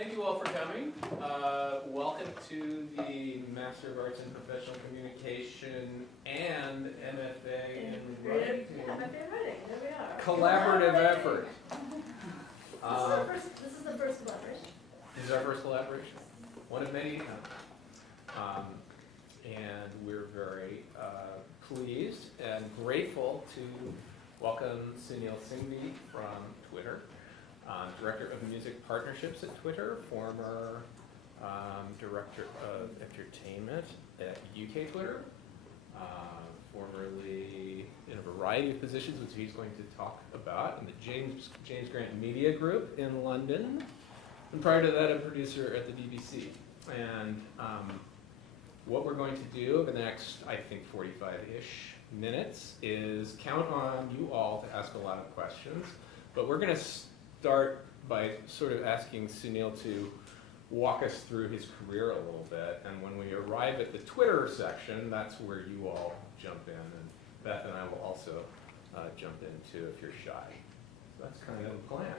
Thank you all for coming. Welcome to the Master of Arts in Professional Communication and MFA in Writing. Yeah, MFA in Writing. There we are. Collaborative effort. This is the first collaboration. This is our first collaboration. One of many to come. And we're very pleased and grateful to welcome Sunil Singhvi from Twitter. Director of Music Partnerships at Twitter, former Director of Entertainment at UK Twitter, formerly in a variety of positions, which he's going to talk about, in the James Grant Media Group in London, and prior to that, a producer at the BBC. And what we're going to do over the next, I think, 45-ish minutes is count on you all to ask a lot of questions, but we're going to start by sort of asking Sunil to walk us through his career a little bit, and when we arrive at the Twitter section, that's where you all jump in, and Beth and I will also jump in too if you're shy. So that's kind of the plan.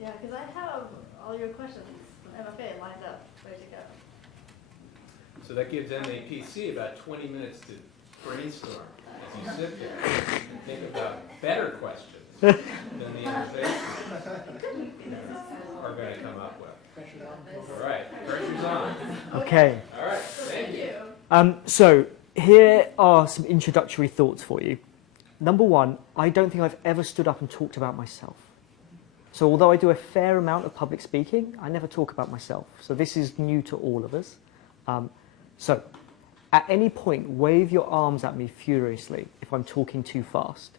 Yeah, because I have all your questions from MFA lined up, ready to go. So that gives MAPC about 20 minutes to brainstorm as you sit there and think about better questions than the innovations are going to come up with. All right, pressure's on. Okay. All right, thank you. So here are some introductory thoughts for you. Number one, I don't think I've ever stood up and talked about myself. So although I do a fair amount of public speaking, I never talk about myself. So this is new to all of us. So at any point, wave your arms at me furiously if I'm talking too fast.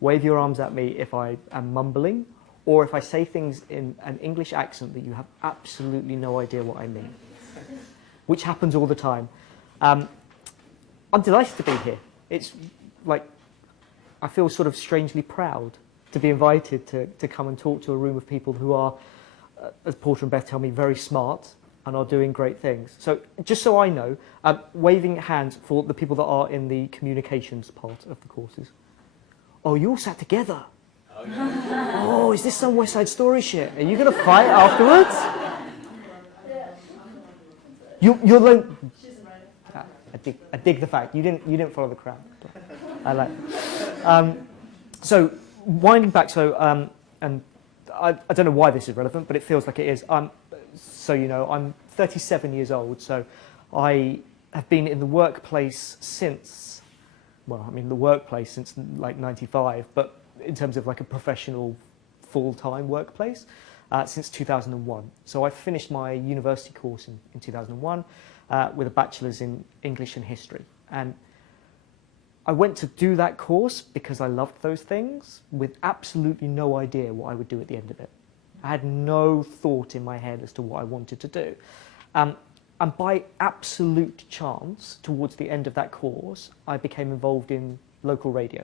Wave your arms at me if I am mumbling, or if I say things in an English accent that you have absolutely no idea what I mean, which happens all the time. I'm delighted to be here. It's like, I feel sort of strangely proud to be invited to come and talk to a room of people who are, as Porter and Beth tell me, very smart and are doing great things. So just so I know, waving hands for the people that are in the communications part of the courses. Oh, you all sat together. Oh, yeah. Oh, is this some West Side Story shit? Are you going to fight afterwards? You're like... I dig the fact you didn't follow the crowd. I like it. So winding back, and I don't know why this is relevant, but it feels like it is. So you know, I'm 37 years old, so I have been in the workplace since, well, I mean the workplace since like 95, but in terms of like a professional full-time workplace, since 2001. So I finished my university course in 2001 with a bachelor's in English and history. And I went to do that course because I loved those things with absolutely no idea what I would do at the end of it. I had no thought in my head as to what I wanted to do. And by absolute chance, towards the end of that course, I became involved in local radio.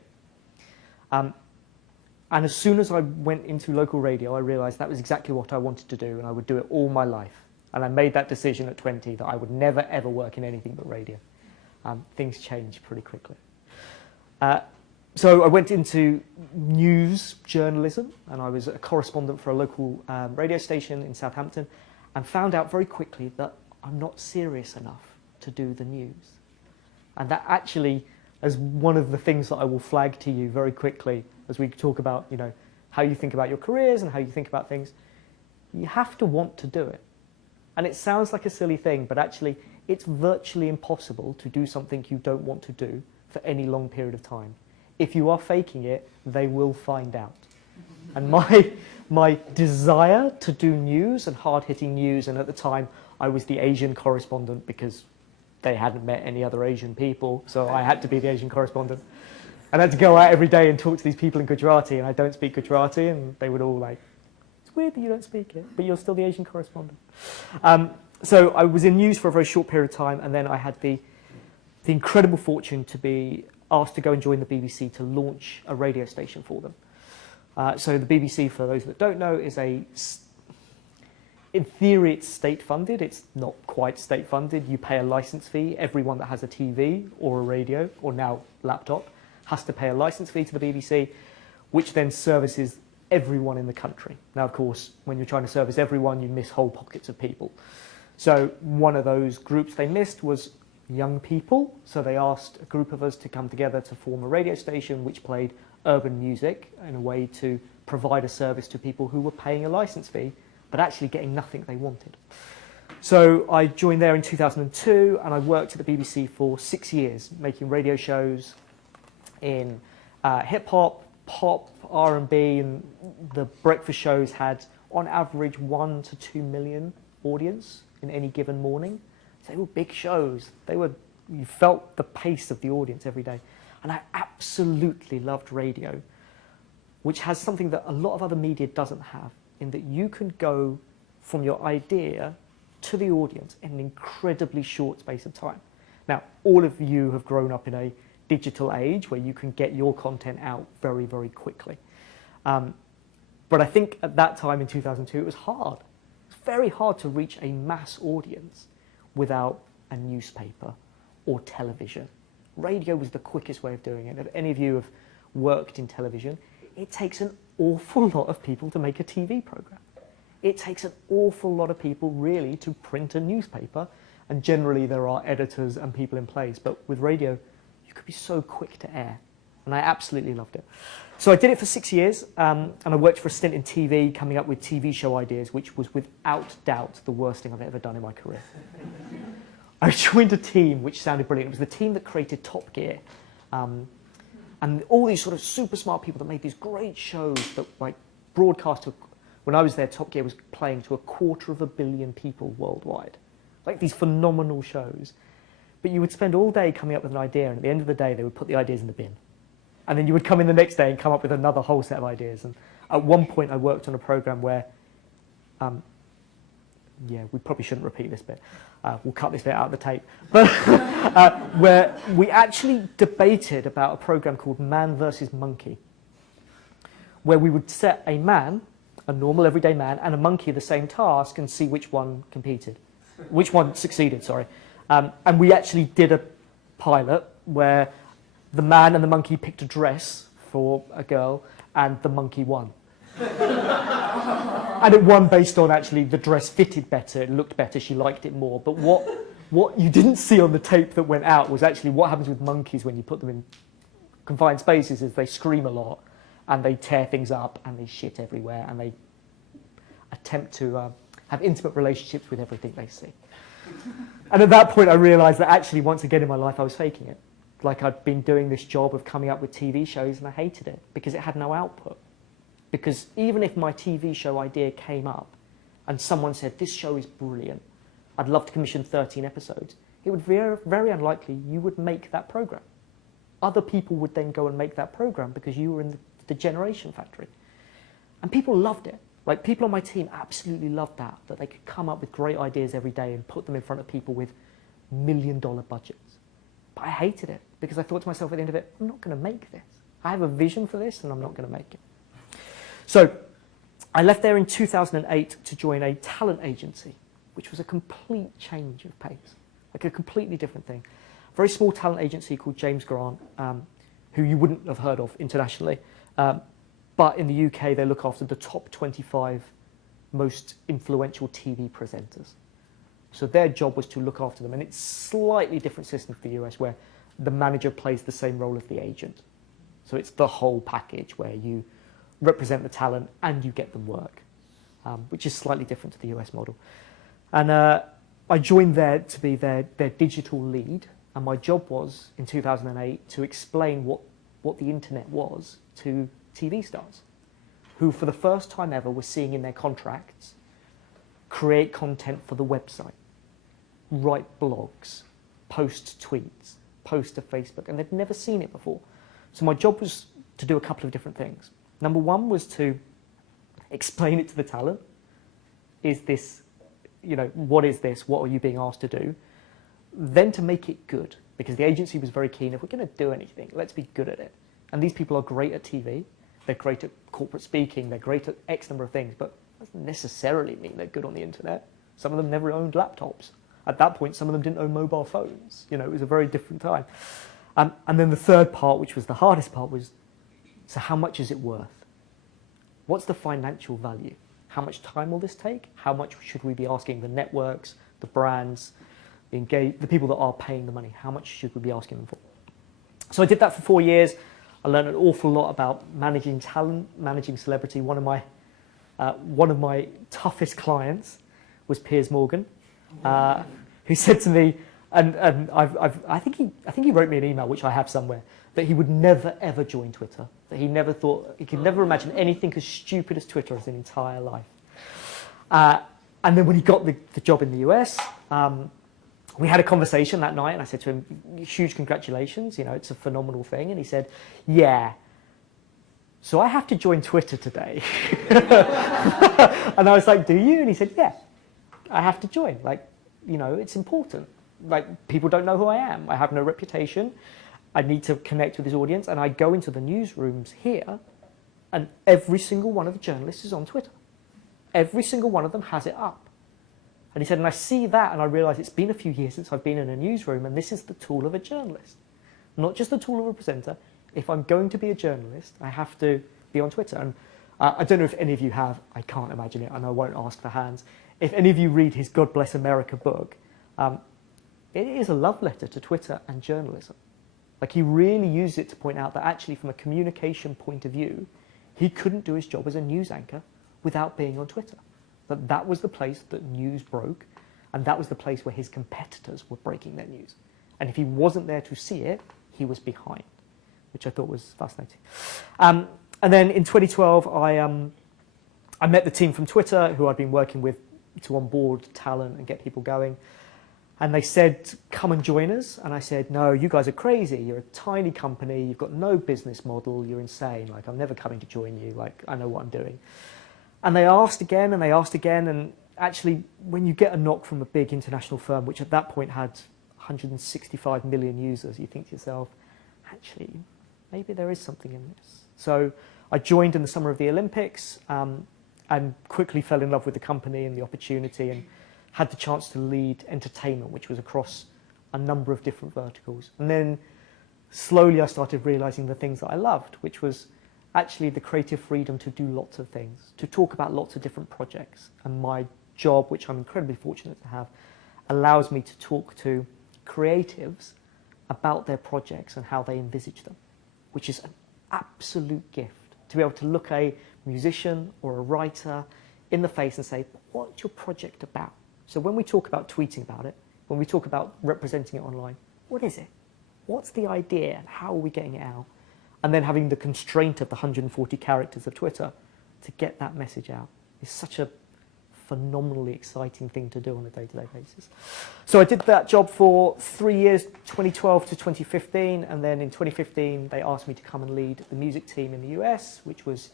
And as soon as I went into local radio, I realised that was exactly what I wanted to do, and I would do it all my life. And I made that decision at 20 that I would never, ever work in anything but radio. Things changed pretty quickly. So I went into news journalism, and I was a correspondent for a local radio station in Southampton, and found out very quickly that I'm not serious enough to do the news. And that actually, as one of the things that I will flag to you very quickly as we talk about, you know, how you think about your careers and how you think about things, you have to want to do it. And it sounds like a silly thing, but actually it's virtually impossible to do something you don't want to do for any long period of time. If you are faking it, they will find out. And my desire to do news and hard-hitting news, and at the time I was the Asian correspondent because they hadn't met any other Asian people, so I had to be the Asian correspondent. And I had to go out every day and talk to these people in Gujarati, and I don't speak Gujarati, and they would all like, it's weird that you don't speak it, but you're still the Asian correspondent. So I was in news for a very short period of time, and then I had the incredible fortune to be asked to go and join the BBC to launch a radio station for them. So the BBC, for those that don't know, is in theory it's state-funded. It's not quite state-funded. You pay a license fee. Everyone that has a TV or a radio, or now laptop, has to pay a license fee to the BBC, which then services everyone in the country. Now, of course, when you're trying to service everyone, you miss whole pockets of people. So one of those groups they missed was young people. So they asked a group of us to come together to form a radio station which played urban music in a way to provide a service to people who were paying a license fee, but actually getting nothing they wanted. So I joined there in 2002, and I worked at the BBC for 6 years, making radio shows in hip-hop, pop, R&B, and the breakfast shows had, on average, 1 to 2 million audience in any given morning. So they were big shows. You felt the pace of the audience every day. And I absolutely loved radio, which has something that a lot of other media doesn't have, in that you can go from your idea to the audience in an incredibly short space of time. Now, all of you have grown up in a digital age where you can get your content out very, very quickly. But I think at that time in 2002, it was hard. It's very hard to reach a mass audience without a newspaper or television. Radio was the quickest way of doing it. If any of you have worked in television, it takes an awful lot of people to make a TV program. It takes an awful lot of people really to print a newspaper, and generally there are editors and people in place. But with radio, you could be so quick to air, and I absolutely loved it. So I did it for 6 years, and I worked for a stint in TV, coming up with TV show ideas, which was without doubt the worst thing I've ever done in my career. I joined a team which sounded brilliant. It was the team that created Top Gear, and all these sort of super smart people that made these great shows that like broadcast to. When I was there, Top Gear was playing to 250 million people worldwide. Like these phenomenal shows. But you would spend all day coming up with an idea, and at the end of the day, they would put the ideas in the bin. And then you would come in the next day and come up with another whole set of ideas. And at one point, I worked on a program where, we probably shouldn't repeat this bit. We'll cut this bit out of the tape. But where we actually debated about a program called Man versus Monkey, where we would set a man, a normal everyday man, and a monkey the same task and see which one succeeded, sorry. And we actually did a pilot where the man and the monkey picked a dress for a girl, and the monkey won. And it won based on actually the dress fitted better, it looked better, she liked it more. But what you didn't see on the tape that went out was actually what happens with monkeys when you put them in confined spaces is they scream a lot, and they tear things up, and they shit everywhere, and they attempt to have intimate relationships with everything they see. And at that point, I realised that actually, once again in my life, I was faking it. Like I'd been doing this job of coming up with TV shows, and I hated it because it had no output. Because even if my TV show idea came up, and someone said, this show is brilliant, I'd love to commission 13 episodes, it would be very, very unlikely you would make that programme. Other people would then go and make that programme because you were in the generation factory. And people loved it. Like people on my team absolutely loved that they could come up with great ideas every day and put them in front of people with $1 million budgets. But I hated it because I thought to myself at the end of it, I'm not going to make this. I have a vision for this and I'm not going to make it. So I left there in 2008 to join a talent agency, which was a complete change of pace, like a completely different thing. A very small talent agency called James Grant, who you wouldn't have heard of internationally. But in the UK, they look after the top 25 most influential TV presenters. So their job was to look after them. And it's a slightly different system for the US, where the manager plays the same role as the agent. So it's the whole package where you represent the talent and you get them work, which is slightly different to the US model. And I joined there to be their digital lead. And my job was, in 2008, to explain what the internet was to TV stars, who for the first time ever were seeing in their contracts, create content for the website, write blogs, post tweets, post to Facebook, and they'd never seen it before. So my job was to do a couple of different things. Number one was to explain it to the talent. Is this, what is this? What are you being asked to do? Then to make it good, because the agency was very keen, if we're going to do anything, let's be good at it. And these people are great at TV, they're great at corporate speaking, they're great at X number of things, but that doesn't necessarily mean they're good on the internet. Some of them never owned laptops. At that point, some of them didn't own mobile phones. It was a very different time. And then the third part, which was the hardest part, was, so how much is it worth? What's the financial value? How much time will this take? How much should we be asking the networks, the brands, the people that are paying the money? How much should we be asking them for? So I did that for 4 years. I learned an awful lot about managing talent, managing celebrity. One of my toughest clients was Piers Morgan, who said to me, and I think he wrote me an email, which I have somewhere, that he would never ever join Twitter. That he could never imagine anything as stupid as Twitter his entire life. And then when he got the job in the US, we had a conversation that night, and I said to him, "Huge congratulations! You know, it's a phenomenal thing." And he said, "Yeah. So I have to join Twitter today." And I was like, "Do you?" And he said, "Yeah, I have to join. Like, you know, it's important. Like, people don't know who I am. I have no reputation. I need to connect with this audience." And I go into the newsrooms here, and every single one of the journalists is on Twitter. Every single one of them has it up. And he said, and I see that, and I realise it's been a few years since I've been in a newsroom, and this is the tool of a journalist, not just the tool of a presenter. If I'm going to be a journalist, I have to be on Twitter. And I don't know if any of you have, I can't imagine it, and I won't ask for hands. If any of you read his God Bless America book, it is a love letter to Twitter and journalism. Like, he really used it to point out that actually, from a communication point of view, he couldn't do his job as a news anchor without being on Twitter. That was the place that news broke, and that was the place where his competitors were breaking their news. And if he wasn't there to see it, he was behind, which I thought was fascinating. And then in 2012, I met the team from Twitter, who I'd been working with to onboard talent and get people going. And they said, "Come and join us." And I said, "No, you guys are crazy. You're a tiny company. You've got no business model. You're insane. Like, I'm never coming to join you. Like, I know what I'm doing." And they asked again, and they asked again. And actually, when you get a knock from a big international firm, which at that point had 165 million users, you think to yourself, actually, maybe there is something in this. So I joined in the summer of the Olympics, and quickly fell in love with the company and the opportunity, and had the chance to lead entertainment, which was across a number of different verticals. And then slowly I started realizing the things that I loved, which was actually the creative freedom to do lots of things, to talk about lots of different projects. And my job, which I'm incredibly fortunate to have, allows me to talk to creatives about their projects and how they envisage them, which is an absolute gift. To be able to look a musician or a writer in the face and say, "What's your project about?" So when we talk about tweeting about it, when we talk about representing it online, what is it? What's the idea, and how are we getting it out? And then having the constraint of the 140 characters of Twitter to get that message out is such a phenomenally exciting thing to do on a day-to-day basis. So I did that job for 3 years, 2012 to 2015, and then in 2015 they asked me to come and lead the music team in the US, which was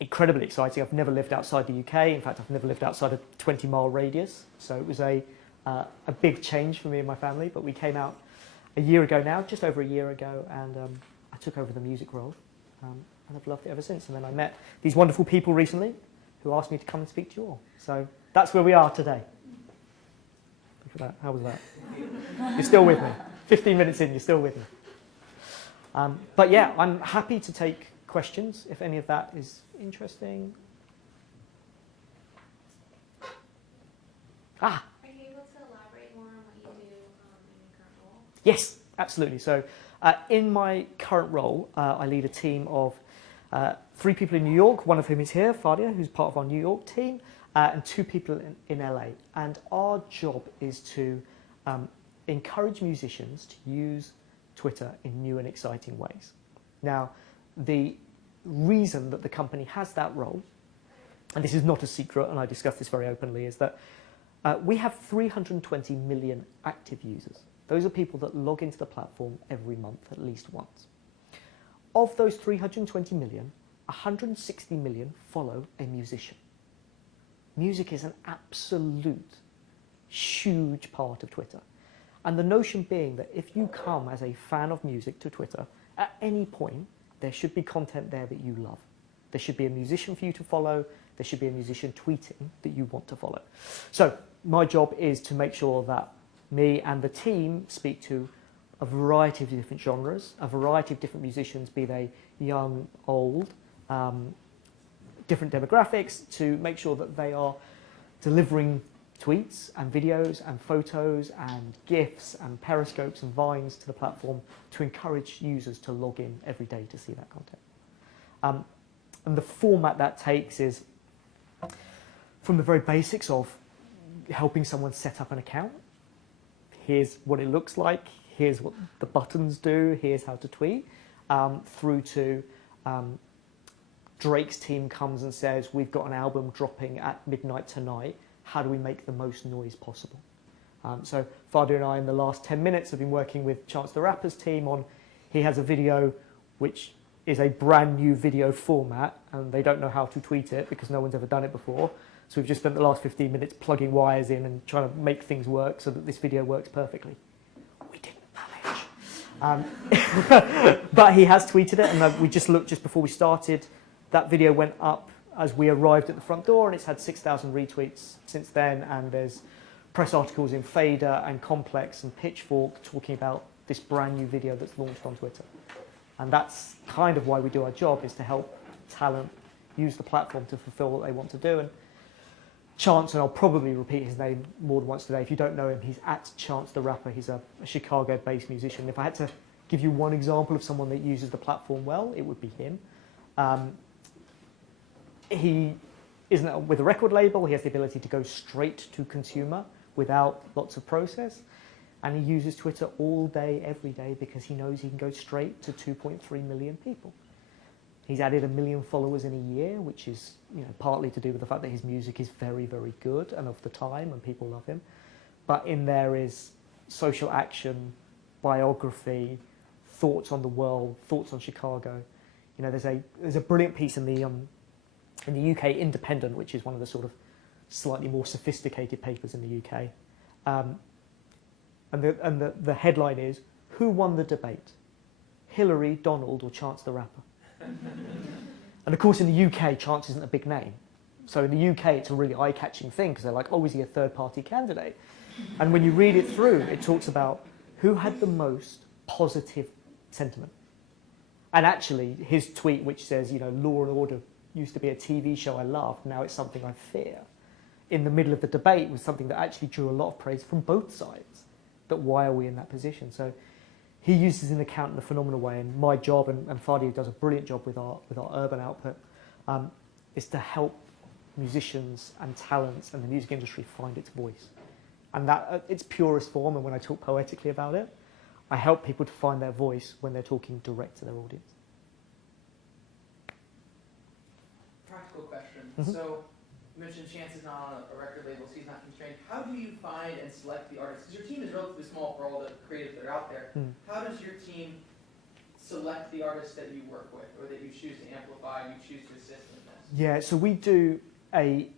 incredibly exciting. I've never lived outside the UK. In fact, I've never lived outside a 20-mile radius. So it was a big change for me and my family. But we came out a year ago now, just over a year ago, and I took over the music role. And I've loved it ever since. And then I met these wonderful people recently who asked me to come and speak to you all. So that's where we are today. Look at that. How was that? You're still with me. 15 minutes in, you're still with me. But yeah, I'm happy to take questions if any of that is interesting. Are you able to elaborate more on what you do in your current role? Yes, absolutely. So in my current role, I lead a team of 3 people in New York, one of whom is here, Fadia, who's part of our New York team, and 2 people in LA. And our job is to encourage musicians to use Twitter in new and exciting ways. Now, the reason that the company has that role, and this is not a secret, and I discuss this very openly, is that we have 320 million active users. Those are people that log into the platform every month at least once. Of those 320 million, 160 million follow a musician. Music is an absolute huge part of Twitter. And the notion being that if you come as a fan of music to Twitter, at any point, there should be content there that you love. There should be a musician for you to follow. There should be a musician tweeting that you want to follow. So my job is to make sure that me and the team speak to a variety of different genres, a variety of different musicians, be they young, old, different demographics to make sure that they are delivering tweets and videos and photos and GIFs and periscopes and vines to the platform to encourage users to log in every day to see that content. And the format that takes is from the very basics of helping someone set up an account. Here's what it looks like. Here's what the buttons do. Here's how to tweet. Through to Drake's team comes and says, we've got an album dropping at midnight tonight. How do we make the most noise possible? So Fadi and I, in the last 10 minutes, have been working with Chance the Rapper's team on, he has a video which is a brand new video format, and they don't know how to tweet it because no one's ever done it before. So we've just spent the last 15 minutes plugging wires in and trying to make things work so that this video works perfectly. We didn't manage. But he has tweeted it, and we just looked just before we started. That video went up as we arrived at the front door, and it's had 6,000 retweets since then, and there's press articles in Fader and Complex and Pitchfork talking about this brand new video that's launched on Twitter. And that's kind of why we do our job, is to help talent use the platform to fulfill what they want to do. And Chance, and I'll probably repeat his name more than once today, if you don't know him, he's at Chance the Rapper. He's a Chicago-based musician. If I had to give you one example of someone that uses the platform well, it would be him. He isn't with a record label. He has the ability to go straight to consumer without lots of process. And he uses Twitter all day, every day, because he knows he can go straight to 2.3 million people. He's added 1 million followers in a year, which is partly to do with the fact that his music is very, very good and of the time, and people love him. But in there is social action, biography, thoughts on the world, thoughts on Chicago. There's a brilliant piece in the UK Independent, which is one of the sort of slightly more sophisticated papers in the UK. And the headline is, who won the debate? Hillary, Donald, or Chance the Rapper? And of course in the UK, Chance isn't a big name. So in the UK, it's a really eye-catching thing because they're like, oh, is he a third-party candidate? And when you read it through, it talks about who had the most positive sentiment. And actually, his tweet, which says, Law and Order used to be a TV show I loved, now it's something I fear, in the middle of the debate was something that actually drew a lot of praise from both sides. That why are we in that position? So he uses an account in a phenomenal way, and my job, and Fadi does a brilliant job with our urban output, is to help musicians and talents and the music industry find its voice. And that at its purest form, and when I talk poetically about it, I help people to find their voice when they're talking direct to their audience. Practical question. Mm-hmm. So you mentioned Chance is not on a record label, so he's not constrained. How do you find and select the artists? Because your team is relatively small for all the creatives that are out there. Mm. How does your team select the artists that you work with, or that you choose to amplify, you choose to assist in this? Yeah, so we do a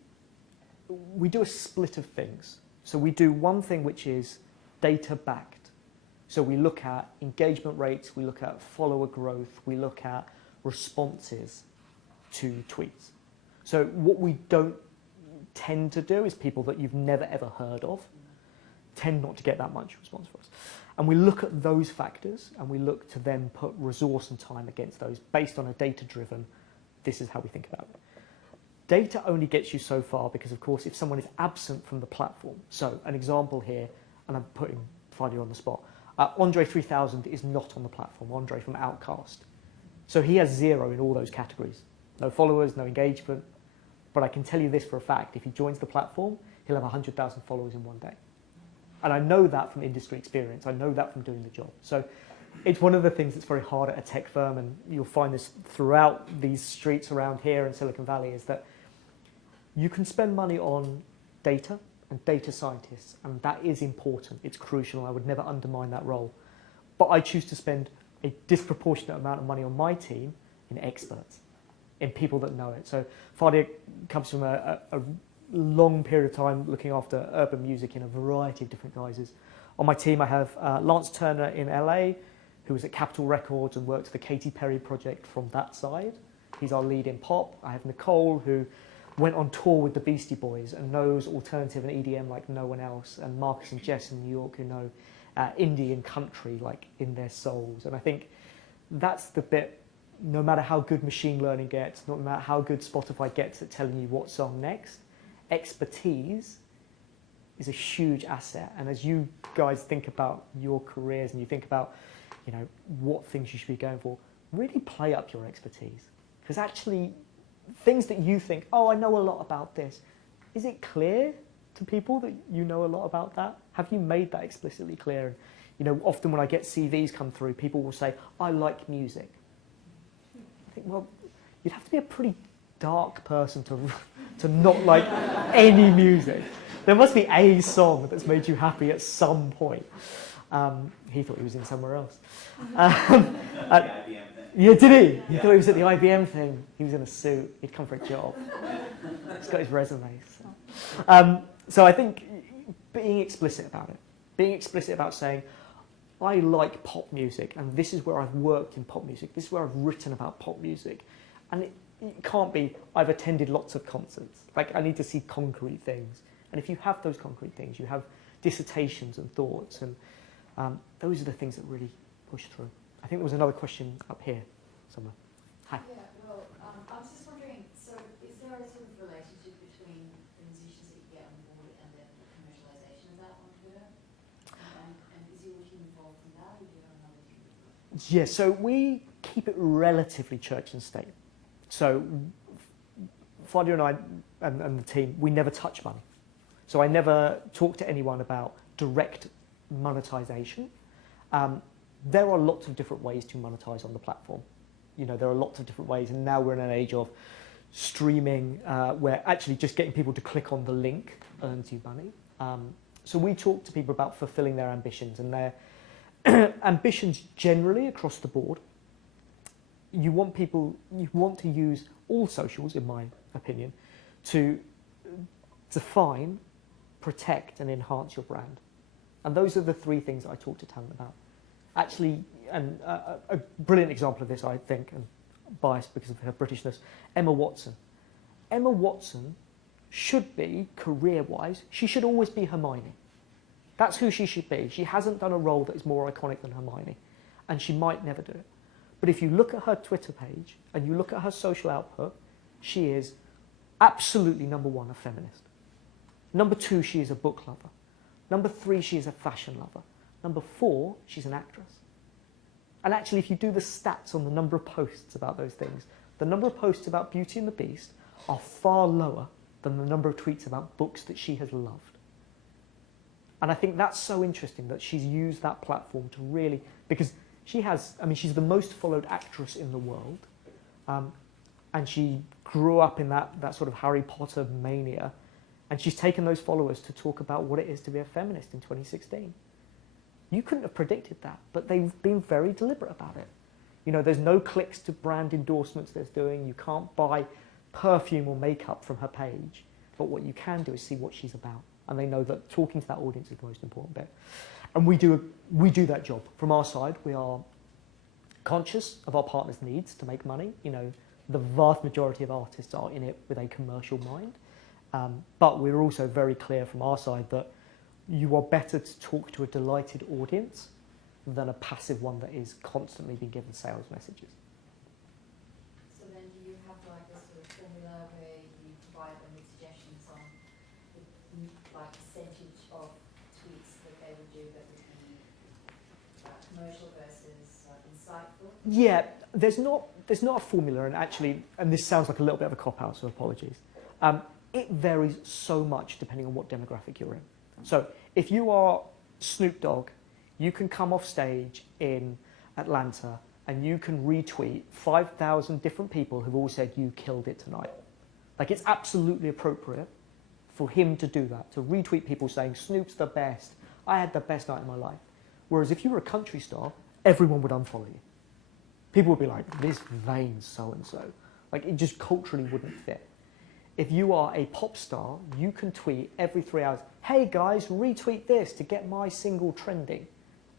split of things. So we do one thing which is data backed. So we look at engagement rates, we look at follower growth, we look at responses to tweets. So what we don't tend to do is people that you've never ever heard of tend not to get that much response from us. And we look at those factors and we look to then put resource and time against those based on a data-driven, this is how we think about it. Data only gets you so far because, of course, if someone is absent from the platform, so an example here, and I'm putting Fadi on the spot, Andre 3000 is not on the platform, Andre from Outkast. So he has 0 in all those categories. No followers, no engagement. But I can tell you this for a fact, if he joins the platform, he'll have 100,000 followers in one day. And I know that from industry experience. I know that from doing the job. So it's one of the things that's very hard at a tech firm, and you'll find this throughout these streets around here in Silicon Valley, is that you can spend money on data and data scientists, and that is important. It's crucial. I would never undermine that role. But I choose to spend a disproportionate amount of money on my team in experts, in people that know it. So Fadi comes from a long period of time looking after urban music in a variety of different guises. On my team, I have Lance Turner in LA, who was at Capitol Records and worked the Katy Perry project from that side. He's our lead in pop. I have Nicole, who went on tour with the Beastie Boys and knows alternative and EDM like no one else, and Marcus and Jess in New York, who know indie and country like in their souls. And I think that's the bit no matter how good machine learning gets, no matter how good Spotify gets at telling you what song next, expertise is a huge asset. And as you guys think about your careers and you think about, you know, what things you should be going for, really play up your expertise. Because actually, things that you think, oh, I know a lot about this, is it clear to people that you know a lot about that? Have you made that explicitly clear? And, you know, often when I get CVs come through, people will say, I like music. I think, well, you'd have to be a pretty dark person to not like any music. There must be a song that's made you happy at some point. He thought he was in somewhere else. Yeah, did he? He thought he was at the IBM thing. He was in a suit. He'd come for a job. He's got his resume. So I think being explicit about it, being explicit about saying, I like pop music, and this is where I've worked in pop music. This is where I've written about pop music. And it can't be, I've attended lots of concerts. Like, I need to see concrete things. And if you have those concrete things, you have dissertations and thoughts, and those are the things that really push through. I think there was another question up here somewhere. Hi. Yeah, well, I was just wondering, so is there a sort of relationship between the musicians that you get on board and then the commercialisation of that on Twitter? And is your team involved in that, or do you have another team? Yeah, so we keep it relatively church and state. So Fadia and I and the team, we never touch money. So I never talk to anyone about direct monetization. There are lots of different ways to monetize on the platform. You know, there are lots of different ways, and now we're in an age of streaming where actually just getting people to click on the link earns you money. So we talk to people about fulfilling their ambitions, and their ambitions generally across the board. You want to use all socials, in my opinion, to define, protect, and enhance your brand. And those are the three things that I talk to talent about. Actually, and a brilliant example of this, I think, and biased because of her Britishness, Emma Watson. Emma Watson should be, career-wise, she should always be Hermione. That's who she should be. She hasn't done a role that is more iconic than Hermione, and she might never do it. But if you look at her Twitter page and you look at her social output, she is absolutely number one, a feminist. Number two, she is a book lover. Number three, she is a fashion lover. Number four, she's an actress. And actually, if you do the stats on the number of posts about those things, the number of posts about Beauty and the Beast are far lower than the number of tweets about books that she has loved. And I think that's so interesting that she's used that platform to really, because she has, I mean, she's the most followed actress in the world. And she grew up in that sort of Harry Potter mania. And she's taken those followers to talk about what it is to be a feminist in 2016. You couldn't have predicted that, but they've been very deliberate about it. You know, there's no clicks to brand endorsements there's doing. You can't buy perfume or makeup from her page. But what you can do is see what she's about. And they know that talking to that audience is the most important bit. And we do that job. From our side, we are conscious of our partners' needs to make money. You know, the vast majority of artists are in it with a commercial mind. But we're also very clear from our side that you are better to talk to a delighted audience than a passive one that is constantly being given sales messages. So then do you have like a sort of formula where you provide them with suggestions on the like percentage of tweets that they would do that would be commercial versus insightful? Yeah, there's not a formula, and actually, and this sounds like a little bit of a cop-out, so apologies. It varies so much depending on what demographic you're in. So if you are Snoop Dogg, you can come off stage in Atlanta and you can retweet 5,000 different people who've all said you killed it tonight. Like, it's absolutely appropriate for him to do that, to retweet people saying Snoop's the best, I had the best night of my life. Whereas if you were a country star, everyone would unfollow you. People would be like, this vain so-and-so. Like, it just culturally wouldn't fit. If you are a pop star, you can tweet every 3 hours, hey guys, retweet this to get my single trending.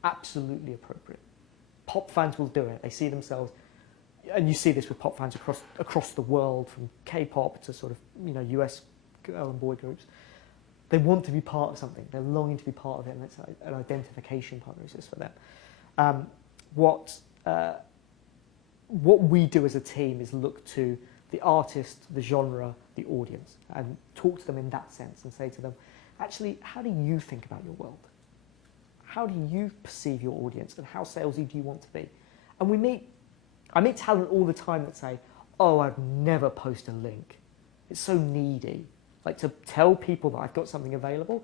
Absolutely appropriate. Pop fans will do it. They see themselves, and you see this with pop fans across the world, from K-pop to sort of, you know, US girl and boy groups. They want to be part of something. They're longing to be part of it, and it's an identification process for them. what we do as a team is look to the artist, the genre, the audience, and talk to them in that sense and say to them, actually, how do you think about your world? How do you perceive your audience, and how salesy do you want to be? And I meet talent all the time that say, oh, I'd never post a link. It's so needy. Like, to tell people that I've got something available.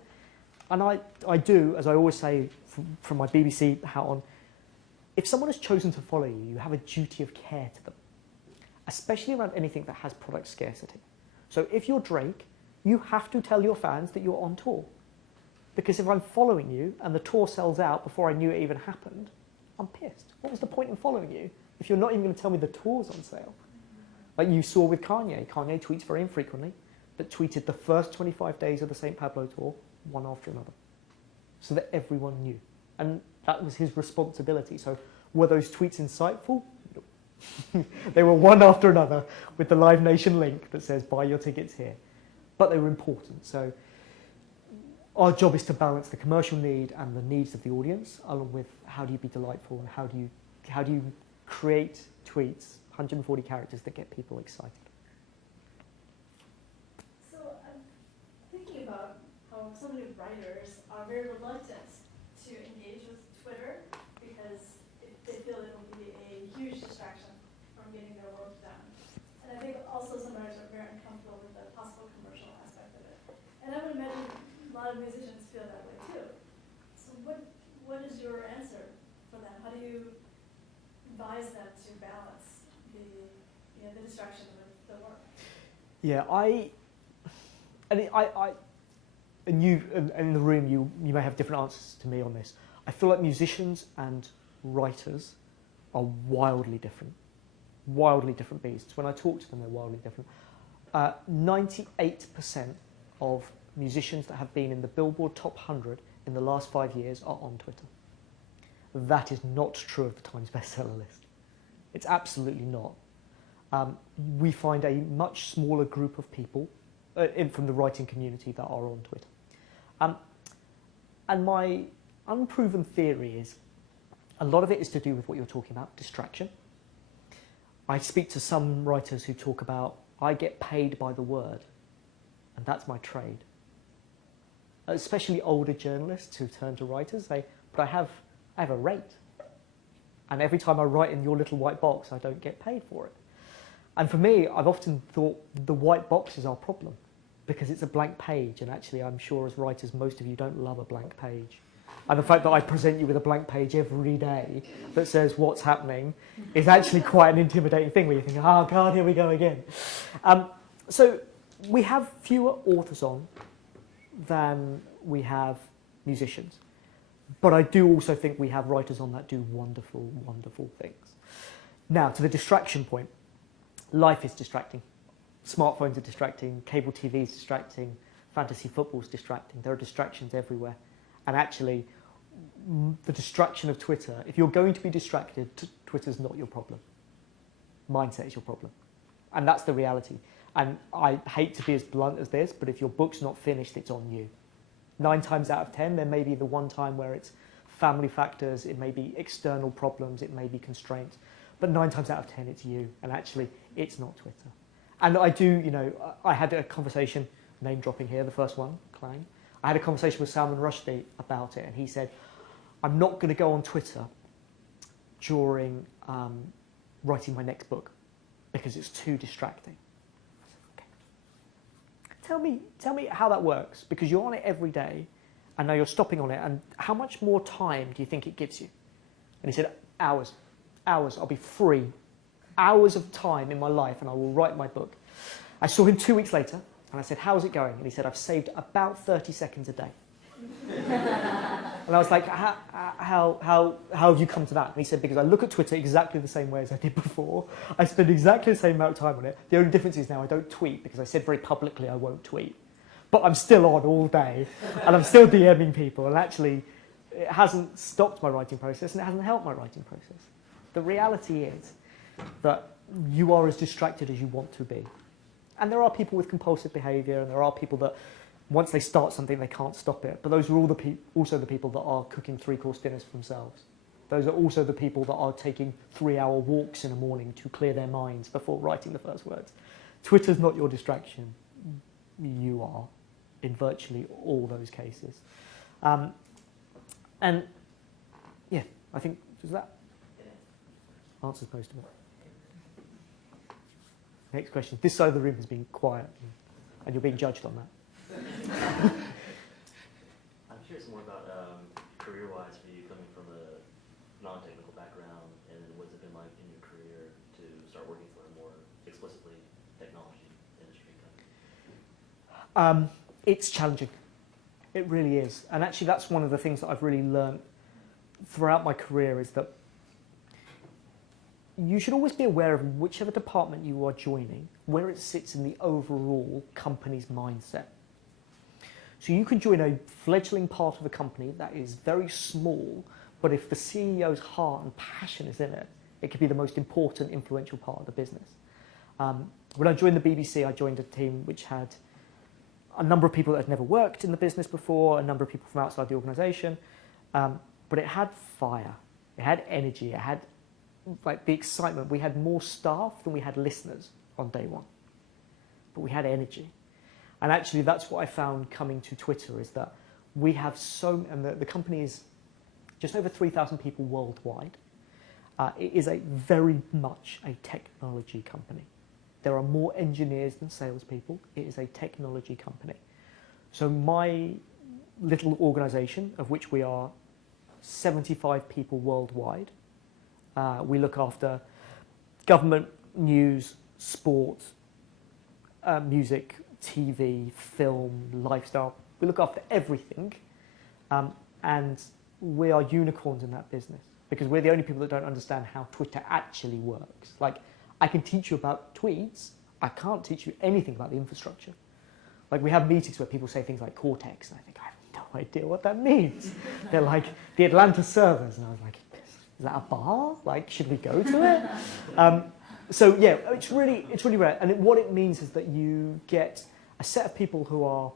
And I do, as I always say from my BBC hat on, if someone has chosen to follow you, you have a duty of care to them, especially around anything that has product scarcity. So if you're Drake, you have to tell your fans that you're on tour. Because if I'm following you and the tour sells out before I knew it even happened, I'm pissed. What was the point in following you if you're not even going to tell me the tour's on sale? Like you saw with Kanye. Kanye tweets very infrequently, but tweeted the first 25 days of the St. Pablo tour, one after another, so that everyone knew. And that was his responsibility. So were those tweets insightful? No. They were one after another with the Live Nation link that says buy your tickets here. But they were important. So our job is to balance the commercial need and the needs of the audience, along with how do you be delightful and how do you create tweets, 140 characters that get people excited. So I'm thinking about how so many writers are very reluctant to engage with Twitter because they feel it will be a huge distraction from getting their work done. And I think also some writers are very uncomfortable with the possible commercial aspect of it. And I would imagine a lot of musicians feel that way too. So what is your answer for them? How do you advise them to balance the distraction with the work? Yeah, and you in the room, you may have different answers to me on this. I feel like musicians and writers are wildly different beasts. When I talk to them, they're wildly different. 98% of musicians that have been in the Billboard Top 100 in the last 5 years are on Twitter. That is not true of the Times bestseller list. It's absolutely not. We find a much smaller group of people from the writing community that are on Twitter. And my unproven theory is a lot of it is to do with what you're talking about, distraction. I speak to some writers who talk about, I get paid by the word, and that's my trade. Especially older journalists who turn to writers, but I have a rate. And every time I write in your little white box, I don't get paid for it. And for me, I've often thought the white box is our problem because it's a blank page. And actually, I'm sure as writers, most of you don't love a blank page. And the fact that I present you with a blank page every day that says what's happening is actually quite an intimidating thing where you think, oh God, here we go again. So we have fewer authors on than we have musicians. But I do also think we have writers on that do wonderful, wonderful things. Now, to the distraction point, life is distracting. Smartphones are distracting, cable TV is distracting, fantasy football is distracting. There are distractions everywhere. And actually, the distraction of Twitter, if you're going to be distracted, Twitter's not your problem. Mindset is your problem. And that's the reality. And I hate to be as blunt as this, but if your book's not finished, it's on you. 9 times out of 10, there may be the one time where it's family factors, it may be external problems, it may be constraints, but 9 times out of 10, it's you. And actually, it's not Twitter. And I do, I had a conversation, name dropping here, the first one, Clang. I had a conversation with Salman Rushdie about it, and he said, I'm not going to go on Twitter during writing my next book because it's too distracting. I said, okay. Tell me how that works, because you're on it every day, and now you're stopping on it, and how much more time do you think it gives you? And he said, hours. I'll be free. Hours of time in my life, and I will write my book. I saw him 2 weeks later, and I said, how's it going? And he said, I've saved about 30 seconds a day. And I was like, how have you come to that? And he said, because I look at Twitter exactly the same way as I did before. I spend exactly the same amount of time on it. The only difference is now I don't tweet, because I said very publicly I won't tweet. But I'm still on all day, and I'm still DMing people, and actually it hasn't stopped my writing process, and it hasn't helped my writing process. The reality is that you are as distracted as you want to be. And there are people with compulsive behaviour, and there are people that once they start something, they can't stop it. But those are all also the people that are cooking 3-course dinners for themselves. Those are also the people that are taking 3-hour walks in the morning to clear their minds before writing the first words. Twitter's not your distraction. You are in virtually all those cases. And yeah, I think, does that answers most of it. Next question. This side of the room has been quiet, and you're being judged on that. I'm curious more about career-wise for you, coming from a non-technical background, and then what's it been like in your career to start working for a more explicitly technology industry company? It's challenging. It really is. And actually that's one of the things that I've really learned throughout my career, is that you should always be aware of whichever department you are joining, where it sits in the overall company's mindset. So you can join a fledgling part of a company that is very small, but if the CEO's heart and passion is in it, it could be the most important, influential part of the business. When I joined the BBC, I joined a team which had a number of people that had never worked in the business before, a number of people from outside the organisation, but it had fire, it had energy, it had like the excitement. We had more staff than we had listeners on day one, but we had energy. And actually that's what I found coming to Twitter, is that we have and the company is just over 3,000 people worldwide. It is a very much a technology company. There are more engineers than salespeople. It is a technology company. So my little organisation, of which we are 75 people worldwide, we look after government, news, sport, music, TV, film, lifestyle. We look after everything, and we are unicorns in that business because we're the only people that don't understand how Twitter actually works. Like, I can teach you about tweets, I can't teach you anything about the infrastructure. Like, we have meetings where people say things like Cortex, and I think, I have no idea what that means. They're like, the Atlanta servers, and I was like, is that a bar? Like, should we go to it? So yeah, it's really rare. And what it means is that you get a set of people who are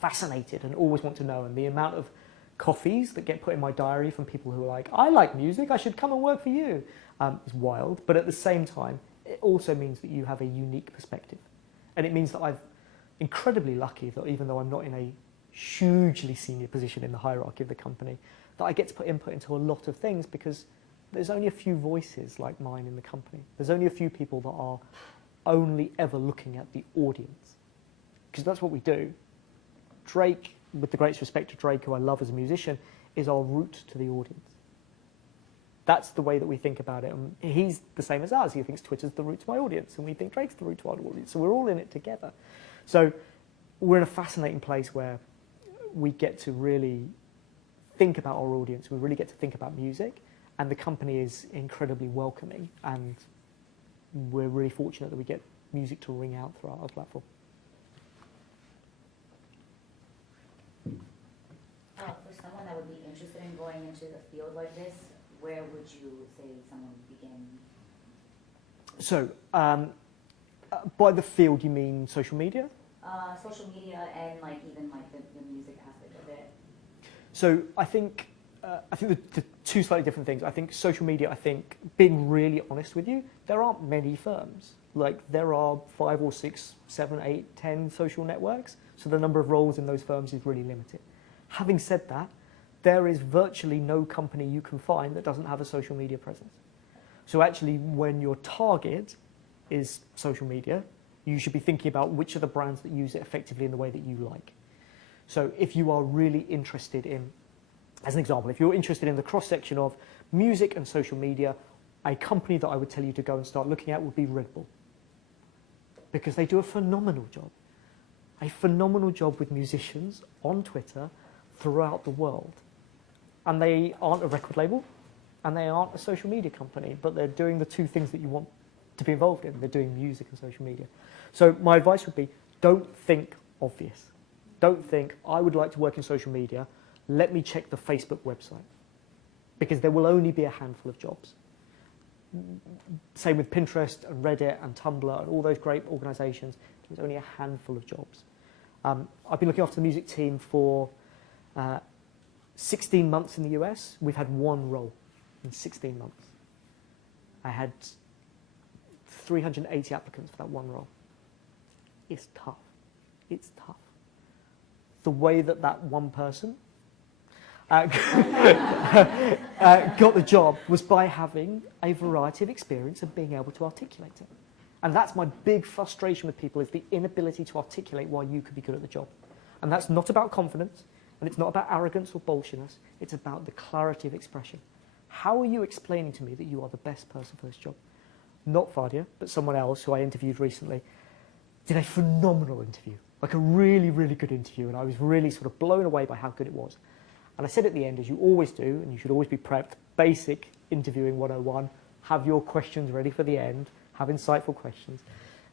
fascinated and always want to know, and the amount of coffees that get put in my diary from people who are like, I like music, I should come and work for you, is wild. But at the same time, it also means that you have a unique perspective. And it means that I'm incredibly lucky that even though I'm not in a hugely senior position in the hierarchy of the company, that I get to put input into a lot of things, because there's only a few voices like mine in the company. There's only a few people that are only ever looking at the audience, because that's what we do. Drake, with the greatest respect to Drake, who I love as a musician, is our route to the audience. That's the way that we think about it. And he's the same as us. He thinks Twitter's the route to my audience, and we think Drake's the route to our audience. So we're all in it together. So we're in a fascinating place where we get to really think about our audience. We really get to think about music, and the company is incredibly welcoming, and we're really fortunate that we get music to ring out throughout our platform. For someone that would be interested in going into a field like this, where would you say someone begin? So, by the field, you mean social media? Social media and like even like the music aspect of it. So I think the two slightly different things. I think social media, being really honest with you, there aren't many firms. Like, there are 5 or 6, 7, 8, 10 social networks. So the number of roles in those firms is really limited. Having said that, there is virtually no company you can find that doesn't have a social media presence. So actually, when your target is social media, you should be thinking about which are the brands that use it effectively in the way that you like. So if you are really interested in, as an example, if you're interested in the cross-section of music and social media, a company that I would tell you to go and start looking at would be Red Bull. Because they do a phenomenal job. A phenomenal job with musicians on Twitter throughout the world. And they aren't a record label, and they aren't a social media company, but they're doing the two things that you want to be involved in. They're doing music and social media. So my advice would be, don't think obvious. Don't think, I would like to work in social media, let me check the Facebook website. Because there will only be a handful of jobs. Same with Pinterest and Reddit and Tumblr and all those great organisations. There's only a handful of jobs. I've been looking after the music team for 16 months in the US. We've had one role. in 16 months. I had 380 applicants for that one role. It's tough. It's tough. The way that that one person got the job was by having a variety of experience and being able to articulate it. And that's my big frustration with people, is the inability to articulate why you could be good at the job. And that's not about confidence, and it's not about arrogance or bullshiness. It's about the clarity of expression. How are you explaining to me that you are the best person for this job? Not Fadia, but someone else who I interviewed recently did a phenomenal interview, like a really, really good interview, and I was really sort of blown away by how good it was. And I said at the end, as you always do, and you should always be prepped, basic interviewing 101, have your questions ready for the end, have insightful questions.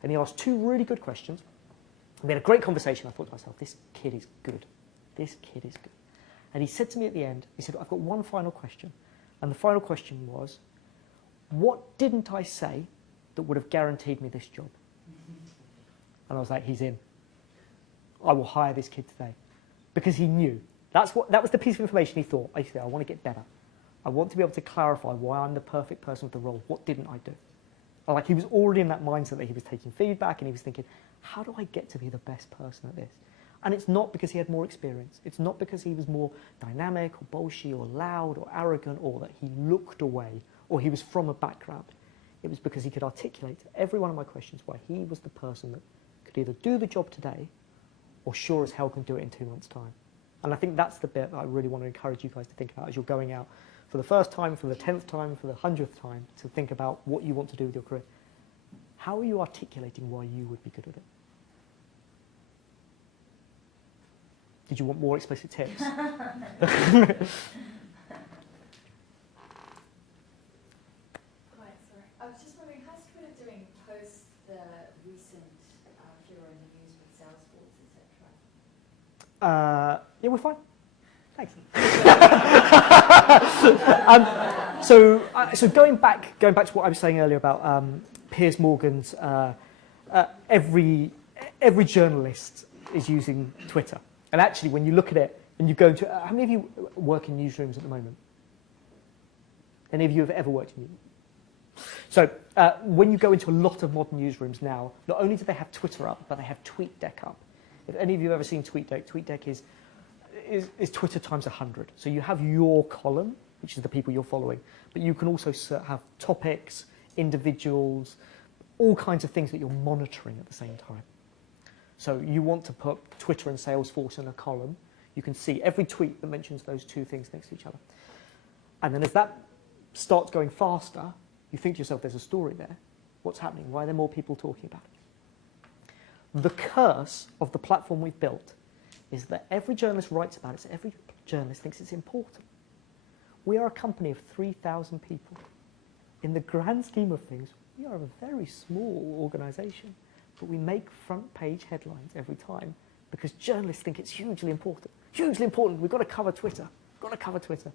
And he asked 2 really good questions. We had a great conversation. I thought to myself, this kid is good. This kid is good. And he said to me at the end, he said, I've got one final question. And the final question was, what didn't I say that would have guaranteed me this job? And I was like, he's in. I will hire this kid today. Because he knew. That was the piece of information he thought. I said, I want to get better. I want to be able to clarify why I'm the perfect person for the role. What didn't I do? Like, he was already in that mindset that he was taking feedback and he was thinking, how do I get to be the best person at this? And it's not because he had more experience. It's not because he was more dynamic or bolshy or loud or arrogant or that he looked away or he was from a background. It was because he could articulate to every one of my questions why he was the person that could either do the job today or sure as hell can do it in 2 months' time. And I think that's the bit that I really want to encourage you guys to think about as you're going out for the first time, for the 10th time, for the 100th time, to think about what you want to do with your career. How are you articulating why you would be good at it? Did you want more explicit tips? Quite, sorry. I was just wondering, how's Twitter doing post the recent furor in the news with Salesforce, etc.? Yeah, we're fine. Thanks. So going back to what I was saying earlier about Piers Morgan's, every journalist is using Twitter. And actually, when you look at it, and you go into, how many of you work in newsrooms at the moment? Any of you have ever worked in newsrooms? So when you go into a lot of modern newsrooms now, not only do they have Twitter up, but they have TweetDeck up. If any of you have ever seen TweetDeck, TweetDeck is Twitter times 100. So you have your column, which is the people you're following, but you can also have topics, individuals, all kinds of things that you're monitoring at the same time. So you want to put Twitter and Salesforce in a column. You can see every tweet that mentions those 2 things next to each other. And then as that starts going faster, you think to yourself, there's a story there. What's happening? Why are there more people talking about it? The curse of the platform we've built is that every journalist writes about it, so every journalist thinks it's important. We are a company of 3,000 people. In the grand scheme of things, we are a very small organisation, but we make front page headlines every time because journalists think it's hugely important. Hugely important, we've got to cover Twitter. We've got to cover Twitter.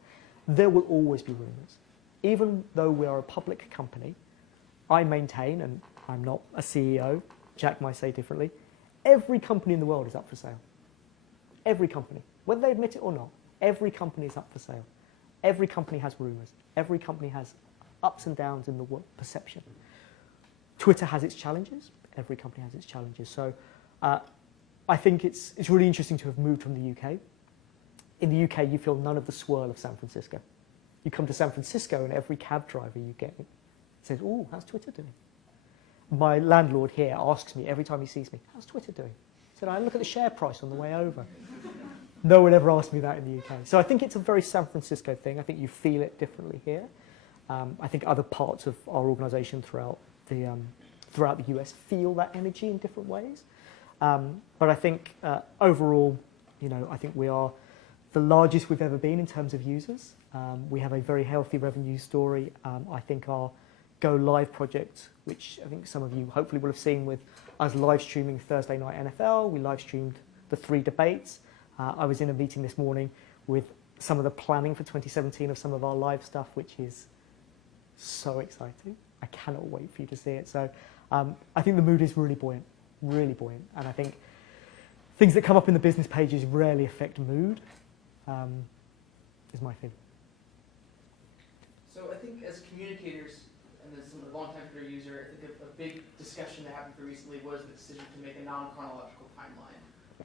There will always be rumours. Even though we are a public company, I maintain, and I'm not a CEO, Jack might say differently, every company in the world is up for sale. Every company. Whether they admit it or not, every company is up for sale. Every company has rumours. Every company has ups and downs in the perception. Twitter has its challenges. Every company has its challenges. So I think it's really interesting to have moved from the UK. In the UK, you feel none of the swirl of San Francisco. You come to San Francisco and every cab driver you get says, "Oh, how's Twitter doing?" My landlord here asks me every time he sees me, "How's Twitter doing?" I said, "I look at the share price on the way over." No one ever asked me that in the UK. So I think it's a very San Francisco thing. I think you feel it differently here. I think other parts of our organisation throughout the US feel that energy in different ways. But I think overall, I think we are the largest we've ever been in terms of users. We have a very healthy revenue story. I think our Go Live project, which I think some of you hopefully will have seen with us live streaming Thursday Night NFL, we live streamed the 3 debates. I was in a meeting this morning with some of the planning for 2017 of some of our live stuff, which is so exciting. I cannot wait for you to see it. So I think the mood is really buoyant, really buoyant. And I think things that come up in the business pages rarely affect mood, is my feeling. So I think as communicators, and as a long-time Twitter user, I think a big discussion that happened recently was the decision to make a non-chronological timeline,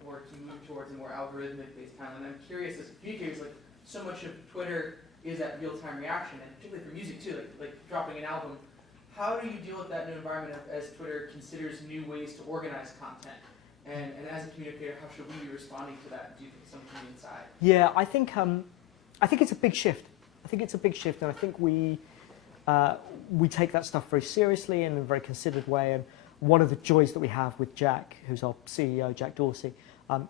or to move towards a more algorithmic-based timeline. I'm curious, as communicators, like, so much of Twitter is that real-time reaction, and particularly for music too, like dropping an album. How do you deal with that new environment as Twitter considers new ways to organize content? And as a communicator, how should we be responding to that? Do you think something from the inside? Yeah, I think it's a big shift. I think it's a big shift, and I think we take that stuff very seriously and in a very considered way. And one of the joys that we have with Jack, who's our CEO, Jack Dorsey,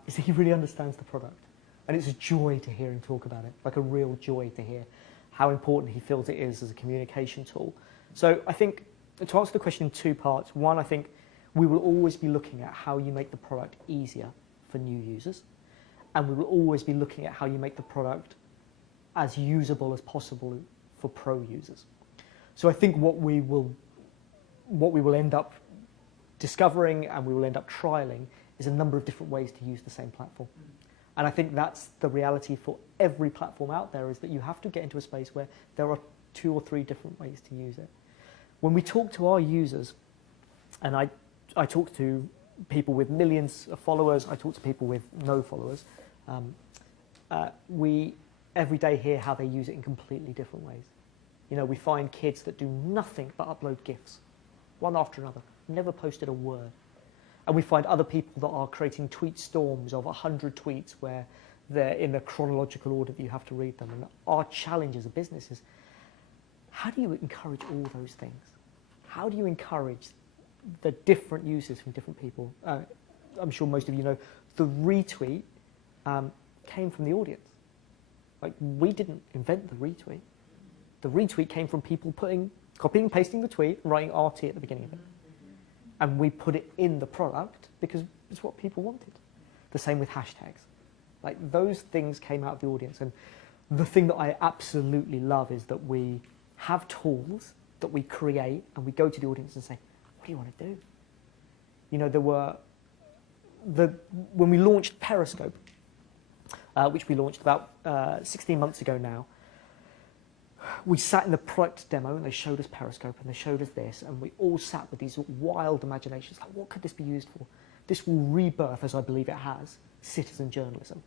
is that he really understands the product. And it's a joy to hear him talk about it, like a real joy to hear how important he feels it is as a communication tool. So I think, to answer the question in two parts, one, I think we will always be looking at how you make the product easier for new users. And we will always be looking at how you make the product as usable as possible for pro users. So I think what we will end up discovering and we will end up trialing is a number of different ways to use the same platform. And I think that's the reality for every platform out there, is that you have to get into a space where there are 2 or 3 different ways to use it. When we talk to our users, and I talk to people with millions of followers, I talk to people with no followers, we every day hear how they use it in completely different ways. You know, we find kids that do nothing but upload GIFs, one after another, never posted a word. And we find other people that are creating tweet storms of 100 tweets where they're in a chronological order that you have to read them. And our challenge as a business is, how do you encourage all those things? How do you encourage the different uses from different people? I'm sure most of you know the retweet came from the audience. Like, we didn't invent the retweet. The retweet came from people copying and pasting the tweet and writing RT at the beginning of it. And we put it in the product because it's what people wanted. The same with hashtags. Like, those things came out of the audience. And the thing that I absolutely love is that we have tools that we create and we go to the audience and say, what do you want to do? You know, when we launched Periscope, which we launched about 16 months ago now, we sat in the product demo and they showed us Periscope and they showed us this, and we all sat with these wild imaginations, like, what could this be used for? This will rebirth, as I believe it has, citizen journalism.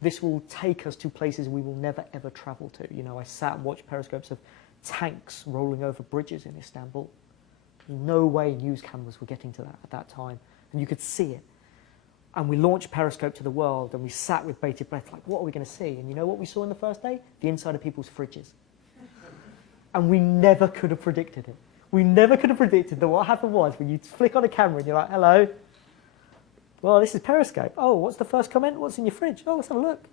This will take us to places we will never ever travel to. You know, I sat and watched Periscopes of tanks rolling over bridges in Istanbul. No way news cameras were getting to that at that time, and you could see it. And we launched Periscope to the world, and we sat with bated breath, like, what are we going to see? And you know what we saw in the first day? The inside of people's fridges. And we never could have predicted it. We never could have predicted that what happened was, when you flick on a camera and you're like, hello, well, this is Periscope. Oh, what's the first comment? What's in your fridge? Oh, let's have a look.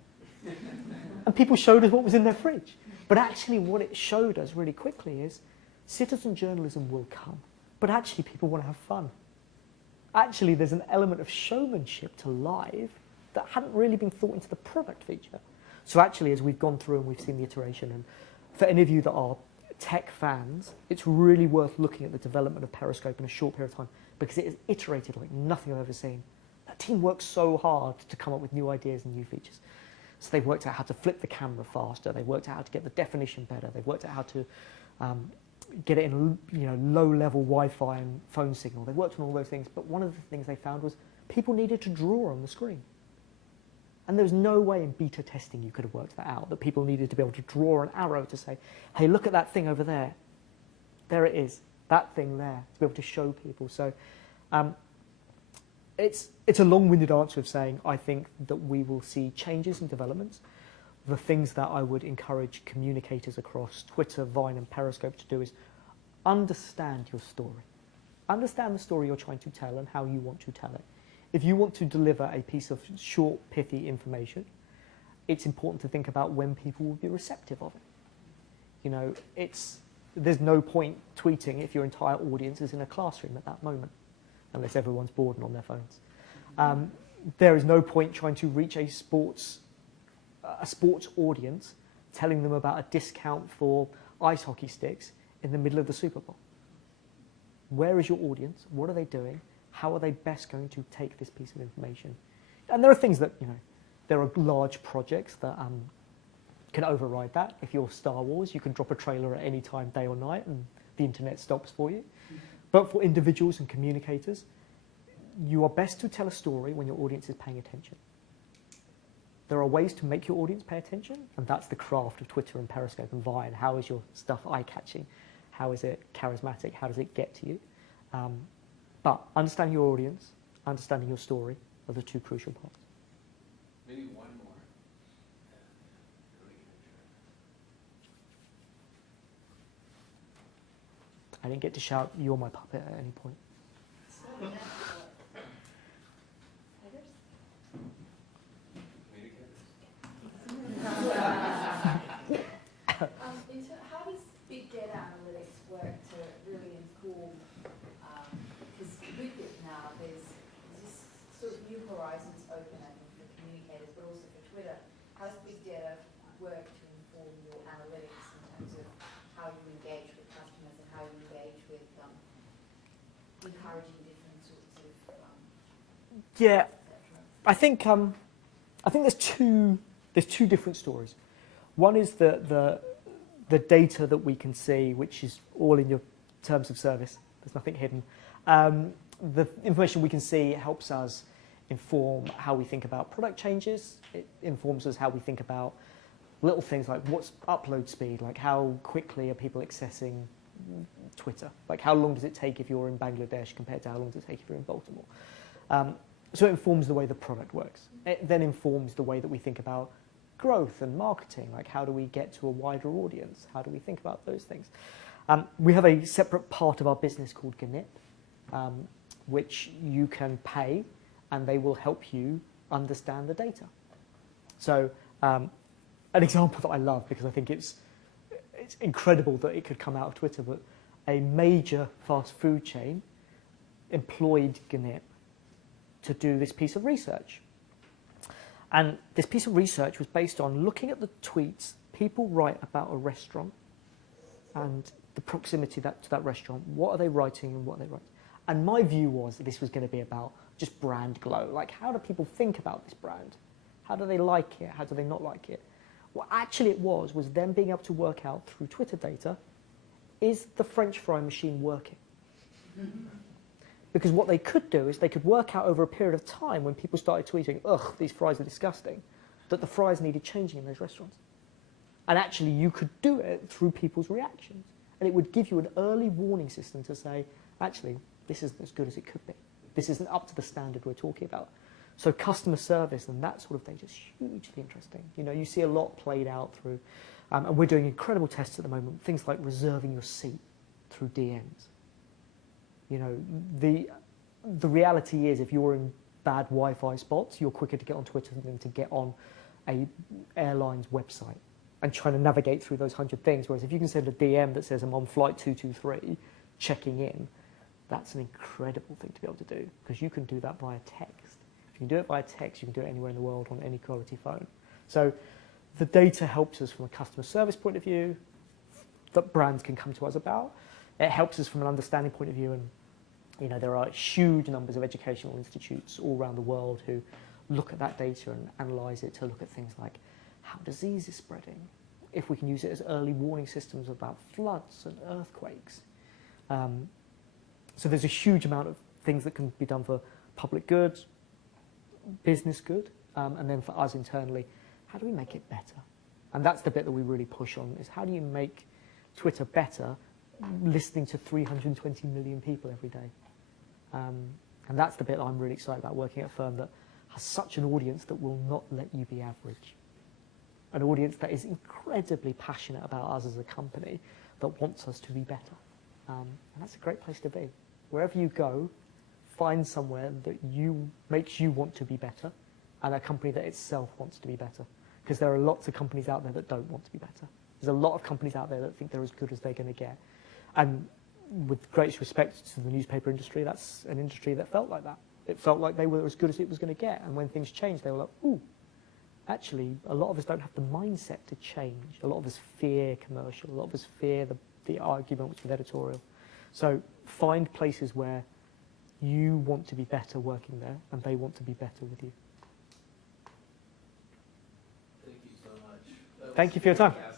And people showed us what was in their fridge. But actually what it showed us really quickly is citizen journalism will come, but actually people want to have fun. Actually, there's an element of showmanship to live that hadn't really been thought into the product feature. So actually, as we've gone through and we've seen the iteration, and for any of you that are tech fans, it's really worth looking at the development of Periscope in a short period of time, because it is iterated like nothing I've ever seen. That team works so hard to come up with new ideas and new features. So they've worked out how to flip the camera faster, they've worked out how to get the definition better, they've worked out how to get it in, you know, low-level Wi-Fi and phone signal. They've worked on all those things, but one of the things they found was people needed to draw on the screen. And there was no way in beta testing you could have worked that out, that people needed to be able to draw an arrow to say, hey, look at that thing over there. There it is, that thing there, to be able to show people. So it's a long-winded answer of saying I think that we will see changes and developments. The things that I would encourage communicators across Twitter, Vine, and Periscope to do is understand your story. Understand the story you're trying to tell and how you want to tell it. If you want to deliver a piece of short, pithy information, it's important to think about when people will be receptive of it. You know, there's no point tweeting if your entire audience is in a classroom at that moment, unless everyone's bored and on their phones. There is no point trying to reach a sports audience, telling them about a discount for ice hockey sticks in the middle of the Super Bowl. Where is your audience? What are they doing? How are they best going to take this piece of information? And there are things that, you know, there are large projects that can override that. If you're Star Wars, you can drop a trailer at any time, day or night, and the internet stops for you. But for individuals and communicators, you are best to tell a story when your audience is paying attention. There are ways to make your audience pay attention, and that's the craft of Twitter and Periscope and Vine. How is your stuff eye-catching? How is it charismatic? How does it get to you? But understanding your audience, understanding your story are the two crucial parts. Maybe one more. I didn't get to shout, "You're my puppet" at any point. How does big data analytics work to really inform, because with it now, there's this sort of new horizons open, I think, for communicators, but also for Twitter. How does big data work to inform your analytics in terms of how you engage with customers and how you engage with encouraging different sorts of Yeah, et cetera? I think there's two different stories. One is the data that we can see, which is all in your terms of service. There's nothing hidden. The information we can see helps us inform how we think about product changes. It informs us how we think about little things like what's upload speed, like how quickly are people accessing Twitter, like how long does it take if you're in Bangladesh compared to how long does it take if you're in Baltimore. So it informs the way the product works. It then informs the way that we think about growth and marketing, like how do we get to a wider audience? How do we think about those things? We have a separate part of our business called Ganip, which you can pay and they will help you understand the data. So an example that I love, because I think it's incredible that it could come out of Twitter, but a major fast food chain employed Ganip to do this piece of research. And this piece of research was based on looking at the tweets people write about a restaurant and the proximity to that restaurant. What are they writing and what are they writing? And my view was that this was going to be about just brand glow. Like, how do people think about this brand? How do they like it? How do they not like it? What actually it was them being able to work out through Twitter data, is the French fry machine working? Because what they could do is they could work out over a period of time when people started tweeting, "Ugh, these fries are disgusting," that the fries needed changing in those restaurants. And actually you could do it through people's reactions. And it would give you an early warning system to say, actually, this isn't as good as it could be. This isn't up to the standard we're talking about. So customer service and that sort of data is hugely interesting. You know, you see a lot played out through, and we're doing incredible tests at the moment, things like reserving your seat through DMs. You know, the reality is if you're in bad Wi-Fi spots, you're quicker to get on Twitter than to get on a airline's website and trying to navigate through those 100 things. Whereas if you can send a DM that says I'm on flight 223, checking in, that's an incredible thing to be able to do, because you can do that via text. If you can do it via text, you can do it anywhere in the world on any quality phone. So the data helps us from a customer service point of view that brands can come to us about. It helps us from an understanding point of view, and you know, there are huge numbers of educational institutes all around the world who look at that data and analyse it to look at things like how disease is spreading, if we can use it as early warning systems about floods and earthquakes. So there's a huge amount of things that can be done for public good, business good, and then for us internally, how do we make it better? And that's the bit that we really push on, is how do you make Twitter better listening to 320 million people every day? And that's the bit that I'm really excited about, working at a firm that has such an audience that will not let you be average. An audience that is incredibly passionate about us as a company, that wants us to be better. And that's a great place to be. Wherever you go, find somewhere that makes you want to be better, and a company that itself wants to be better. Because there are lots of companies out there that don't want to be better. There's a lot of companies out there that think they're as good as they're going to get. And with greatest respect to the newspaper industry, that's an industry that felt like that. It felt like they were as good as it was going to get. And when things changed, they were like, ooh, actually, a lot of us don't have the mindset to change. A lot of us fear commercial. A lot of us fear the argument with editorial. So find places where you want to be better working there, and they want to be better with you. Thank you so much. Thank you for your time. Podcast.